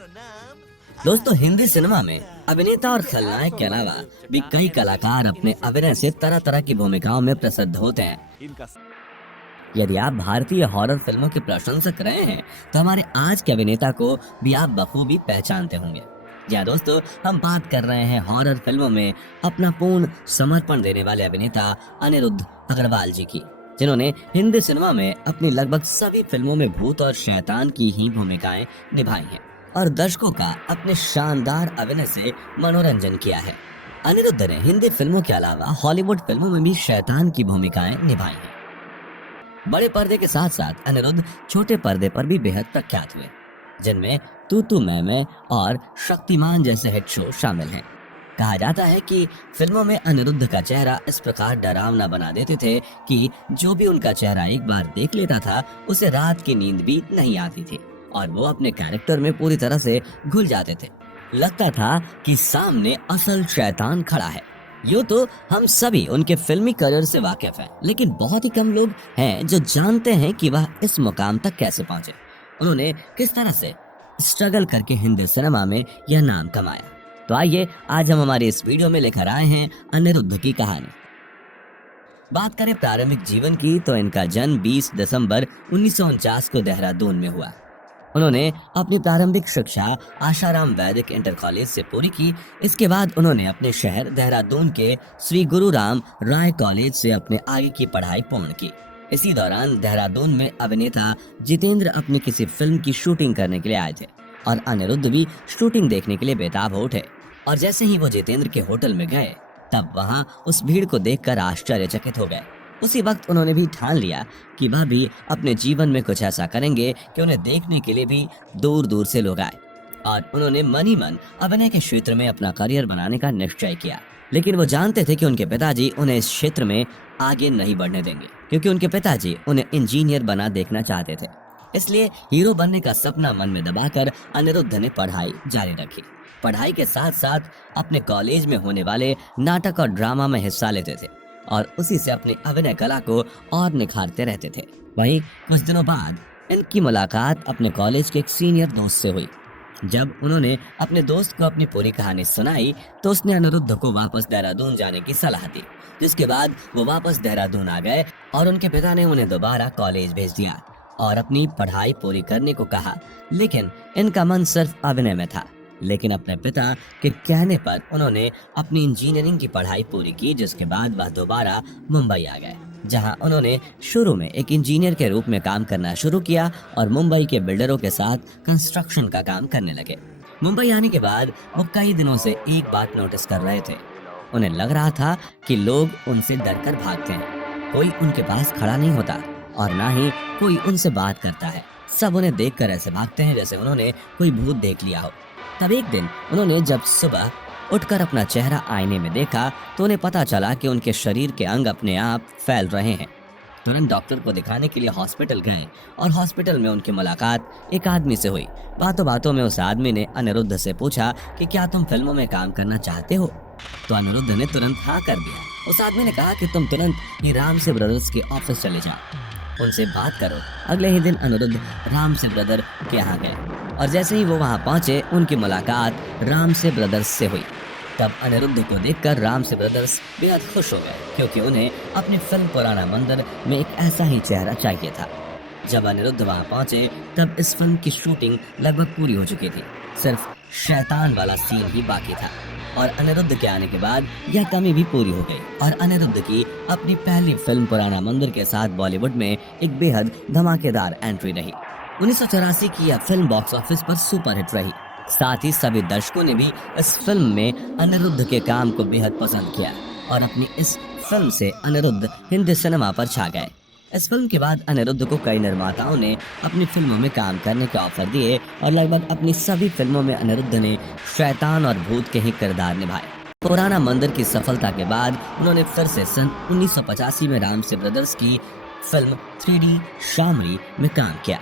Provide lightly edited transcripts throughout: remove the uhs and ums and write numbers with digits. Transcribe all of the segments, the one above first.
दोस्तों, हिंदी सिनेमा में अभिनेता और खलनायक के अलावा भी कई कलाकार अपने अभिनय से तरह तरह की भूमिकाओं में प्रसिद्ध होते हैं। यदि आप भारतीय हॉरर फिल्मों के प्रशंसक रहे हैं तो हमारे आज के अभिनेता को भी आप बखूबी पहचानते होंगे। जी दोस्तों, हम बात कर रहे हैं हॉरर फिल्मों में अपना पूर्ण समर्पण देने वाले अभिनेता अनिरुद्ध अग्रवाल जी की, जिन्होंने हिंदी सिनेमा में अपनी लगभग सभी फिल्मों में भूत और शैतान की ही भूमिकाएं निभाई हैं और दर्शकों का अपने शानदार अभिनय से मनोरंजन किया है। अनिरुद्ध ने हिंदी फिल्मों के अलावा हॉलीवुड फिल्मों में भी शैतान की भूमिकाएं निभाई हैं। बड़े पर्दे के साथ साथ अनिरुद्ध छोटे पर्दे पर भी बेहद प्रख्यात हुए, जिनमें तू तू मैं और शक्तिमान जैसे हिट शो शामिल हैं। कहा जाता है कि फिल्मों में अनिरुद्ध का चेहरा इस प्रकार डरावना बना देते थे कि जो भी उनका चेहरा एक बार देख लेता था उसे रात की नींद भी नहीं आती थी और वो अपने कैरेक्टर में पूरी तरह से घुल जाते थे। लगता था कि सामने असल शैतान खड़ा है। यूँ तो हम सभी उनके फिल्मी करियर से वाकिफ हैं, लेकिन बहुत ही कम लोग हैं जो जानते हैं कि वह इस मुकाम तक कैसे पहुंचे। उन्होंने किस तरह से स्ट्रगल करके हिंदी सिनेमा में यह नाम कमाया। तो आइए आज हम हमारे इस वीडियो में लेकर आए हैं अनिरुद्ध की कहानी। बात करें प्रारंभिक जीवन की तो इनका जन्म 20 दिसंबर 1949 को देहरादून में हुआ। उन्होंने अपनी प्रारंभिक शिक्षा आशाराम वैदिक इंटर कॉलेज से पूरी की। इसके बाद उन्होंने अपने शहर देहरादून के श्री गुरु राम राय कॉलेज से अपने आगे की पढ़ाई पूर्ण की। इसी दौरान देहरादून में अभिनेता जितेंद्र अपनी किसी फिल्म की शूटिंग करने के लिए आए थे और अनिरुद्ध भी शूटिंग देखने के लिए बेताब हो उठे। और जैसे ही वो जितेंद्र के होटल में गए तब वहाँ उस भीड़ को देखकर आश्चर्यचकित हो गए। उसी वक्त उन्होंने भी ठान लिया कि वह भी अपने जीवन में कुछ ऐसा करेंगे कि उन्हें देखने के लिए भी दूर दूर से लोग आए। और उन्होंने मन ही मन अभिनय के क्षेत्र में अपना करियर बनाने का निश्चय किया। लेकिन वो जानते थे कि उनके पिताजी उन्हें इस क्षेत्र में आगे नहीं बढ़ने देंगे, क्योंकि उनके पिताजी उन्हें इंजीनियर बना देखना चाहते थे। इसलिए हीरो बनने का सपना मन में दबाकर अनिरुद्ध ने पढ़ाई जारी रखी। पढ़ाई के साथ साथ अपने कॉलेज में होने वाले नाटक और ड्रामा में हिस्सा लेते थे और उसी से अपनी अभिनय कला को और निखारते रहते थे। वहीं कुछ दिनों बाद इनकी मुलाकात अपने कॉलेज के एक सीनियर दोस्त से हुई। जब उन्होंने अपने दोस्त को अपनी पूरी कहानी सुनाई तो उसने अनिरुद्ध को वापस देहरादून जाने की सलाह दी, जिसके बाद वो वापस देहरादून आ गए और उनके पिता ने उन्हें दोबारा कॉलेज भेज दिया और अपनी पढ़ाई पूरी करने को कहा। लेकिन इनका मन सिर्फ अभिनय में था। लेकिन अपने पिता के कहने पर उन्होंने अपनी इंजीनियरिंग की पढ़ाई पूरी की, जिसके बाद वह दोबारा मुंबई आ गए, जहां उन्होंने शुरू में एक इंजीनियर के रूप में काम करना शुरू किया और मुंबई के बिल्डरों के साथ कंस्ट्रक्शन का काम करने लगे। मुंबई आने के बाद वो कई दिनों से एक बात नोटिस कर रहे थे। उन्हें लग रहा था कि लोग उनसे डरकर भागते हैं। कोई उनके पास खड़ा नहीं होता और ना ही कोई उनसे बात करता है। सब उन्हें देखकर ऐसे भागते हैं जैसे उन्होंने कोई भूत देख लिया हो। तब एक दिन उन्होंने जब सुबह उठकर अपना चेहरा आईने में देखा तो उन्हें पता चला कि उनके शरीर के अंग अपने आप फैल रहे हैं। तुरंत डॉक्टर को दिखाने के लिए हॉस्पिटल गए और हॉस्पिटल में उनकी मुलाकात एक आदमी से हुई। बातों बातों में उस आदमी ने अनिरुद्ध से पूछा कि क्या तुम फिल्मों में काम करना चाहते हो? तो अनिरुद्ध ने तुरंत हाँ कर दिया। उस आदमी ने कहा कि तुम तुरंत ही राम से ब्रदर्स के ऑफिस चले जाओ, उनसे बात करो। अगले ही दिन अनिरुद्ध राम से ब्रदर के यहाँ गए और जैसे ही वो वहाँ पहुंचे उनकी मुलाकात राम से ब्रदर्स से हुई। तब अनिरुद्ध को देखकर राम से ब्रदर्स बेहद खुश हो गए, क्योंकि उन्हें अपनी फिल्म पुराना मंदिर में एक ऐसा ही चेहरा चाहिए था। जब अनिरुद्ध वहाँ पहुंचे तब इस फिल्म की शूटिंग लगभग पूरी हो चुकी थी। सिर्फ शैतान वाला सीन ही बाकी था और अनिरुद्ध के आने के बाद यह कमी भी पूरी हो गई और अनिरुद्ध की अपनी पहली फिल्म पुराना मंदिर के साथ बॉलीवुड में एक बेहद धमाकेदार एंट्री रही। 1984 की यह फिल्म बॉक्स ऑफिस पर सुपरहिट रही। साथ ही सभी दर्शकों ने भी इस फिल्म में अनिरुद्ध के काम को बेहद पसंद किया और अपनी इस फिल्म से अनिरुद्ध हिंदी सिनेमा पर छा गए। इस फिल्म के बाद अनिरुद्ध को कई निर्माताओं ने अपनी फिल्मों में काम करने के ऑफर दिए और लगभग अपनी सभी फिल्मों में अनिरुद्ध ने शैतान और भूत के ही किरदार निभाए। पुराना मंदिर की सफलता के बाद उन्होंने फिर से सन 1985 में राम से ब्रदर्स की फिल्म 3D शामरी में काम किया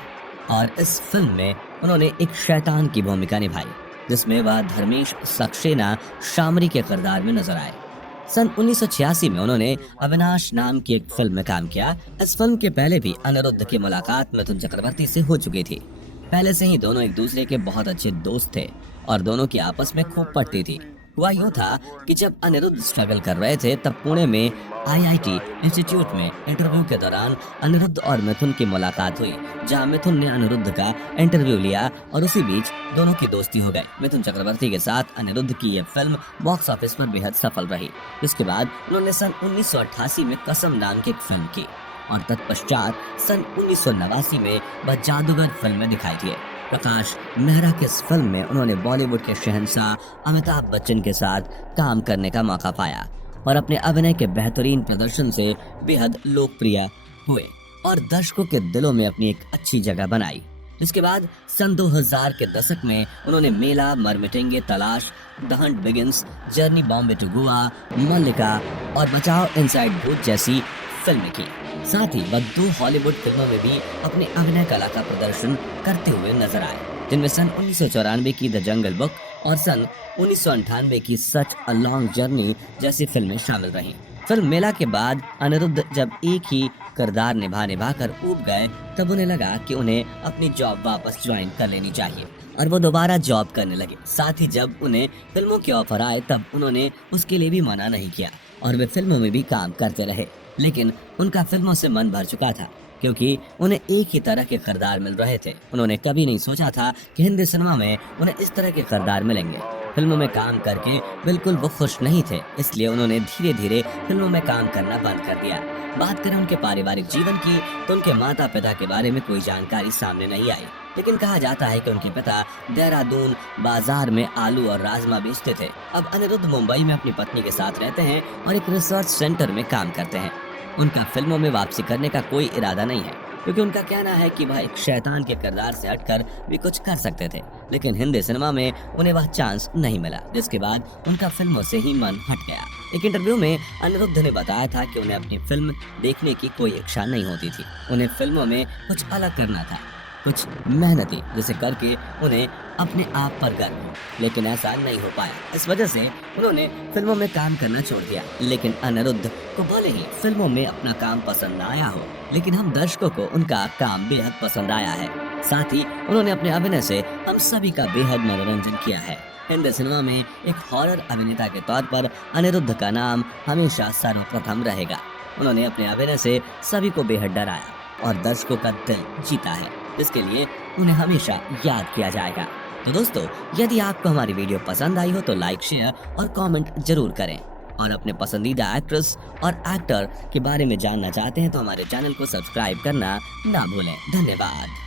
और इस फिल्म में उन्होंने एक शैतान की भूमिका निभाई, जिसमें वह धर्मेश सक्सेना शामरी के किरदार में नजर आए। सन 1986 में उन्होंने अविनाश नाम की एक फिल्म में काम किया। इस फिल्म के पहले भी अनिरुद्ध की मुलाकात मिथुन चक्रवर्ती से हो चुकी थी। पहले से ही दोनों एक दूसरे के बहुत अच्छे दोस्त थे और दोनों की आपस में खूब पटती थी। हुआ यूं था कि जब अनिरुद्ध स्ट्रगल कर रहे थे तब पुणे में आईआईटी इंस्टीट्यूट में इंटरव्यू के दौरान अनिरुद्ध और मिथुन की मुलाकात हुई, जहां मिथुन ने अनिरुद्ध का इंटरव्यू लिया और उसी बीच दोनों की दोस्ती हो गई। मिथुन चक्रवर्ती के साथ अनिरुद्ध की यह फिल्म बॉक्स ऑफिस पर बेहद सफल रही। इसके बाद उन्होंने सन 1988 में कसम नाम की एक फिल्म की और तत्पश्चात सन 1989 में वह जादूगर फिल्म में दिखाई दिए। प्रकाश मेहरा की इस फिल्म में उन्होंने बॉलीवुड के शहंशाह अमिताभ बच्चन के साथ काम करने का मौका पाया और अपने अभिनय के बेहतरीन प्रदर्शन से बेहद लोकप्रिय हुए और दर्शकों के दिलों में अपनी एक अच्छी जगह बनाई। इसके बाद सन 2000 के दशक में उन्होंने Mela, Marmitenge, Talaash, the hunt begins, journey Bombay to Goa, Mallika और बचाओ इनसाइड भूत जैसी फिल्में की। साथ ही वह 2 हॉलीवुड फिल्मों में भी अपने अभिनय कला का प्रदर्शन करते हुए नजर आए, जिनमें सन 1994 की द जंगल बुक और सन 1998 की सच अ लॉन्ग जर्नी जैसी फिल्में शामिल रहीं। फिल्म मेला के बाद अनिरुद्ध जब एक ही किरदार निभा कर ऊब गए तब उन्हें लगा कि उन्हें अपनी जॉब वापस ज्वाइन कर लेनी चाहिए और वो दोबारा जॉब करने लगे। साथ ही जब उन्हें फिल्मों के ऑफर आए तब उन्होंने उसके लिए भी मना नहीं किया और वे फिल्मों में भी काम करते रहे, लेकिन उनका फिल्मों से मन भर चुका था क्योंकि उन्हें एक ही तरह के किरदार मिल रहे थे। उन्होंने कभी नहीं सोचा था कि हिंदी सिनेमा में उन्हें इस तरह के किरदार मिलेंगे। फिल्मों में काम करके बिल्कुल वो खुश नहीं थे, इसलिए उन्होंने धीरे धीरे फिल्मों में काम करना बंद कर दिया। बात करें उनके पारिवारिक जीवन की तो उनके माता पिता के बारे में कोई जानकारी सामने नहीं आई, लेकिन कहा जाता है कि उनके पिता देहरादून बाजार में आलू और राजमा बेचते थे। अब अनिरुद्ध मुंबई में अपनी पत्नी के साथ रहते हैं और एक रिसर्च सेंटर में काम करते हैं। उनका फिल्मों में वापसी करने का कोई इरादा नहीं है क्योंकि उनका कहना है कि वह एक शैतान के किरदार से हटकर भी कुछ कर सकते थे, लेकिन हिंदी सिनेमा में उन्हें वह चांस नहीं मिला, जिसके बाद उनका फिल्मों से ही मन हट गया। एक इंटरव्यू में अनिरुद्ध ने बताया था कि उन्हें अपनी फिल्म देखने की कोई इच्छा नहीं होती थी। उन्हें फिल्मों में कुछ अलग करना था, कुछ मेहनती जिसे करके उन्हें अपने आप पर गर्व हो, लेकिन ऐसा नहीं हो पाया। इस वजह से उन्होंने फिल्मों में काम करना छोड़ दिया। लेकिन अनिरुद्ध को भले ही फिल्मों में अपना काम पसंद ना आया हो, लेकिन हम दर्शकों को उनका काम बेहद पसंद आया है। साथ ही उन्होंने अपने अभिनय से हम सभी का बेहद मनोरंजन किया है। हिंदी सिनेमा में एक हॉरर अभिनेता के तौर पर अनिरुद्ध का नाम हमेशा सर्वप्रथम रहेगा। उन्होंने अपने अभिनय से सभी को बेहद डराया और दर्शकों का दिल जीता है, इसके लिए उन्हें हमेशा याद किया जाएगा। तो दोस्तों, यदि आपको हमारी वीडियो पसंद आई हो तो लाइक, शेयर और कमेंट जरूर करें और अपने पसंदीदा एक्ट्रेस और एक्टर के बारे में जानना चाहते हैं तो हमारे चैनल को सब्सक्राइब करना ना भूलें। धन्यवाद।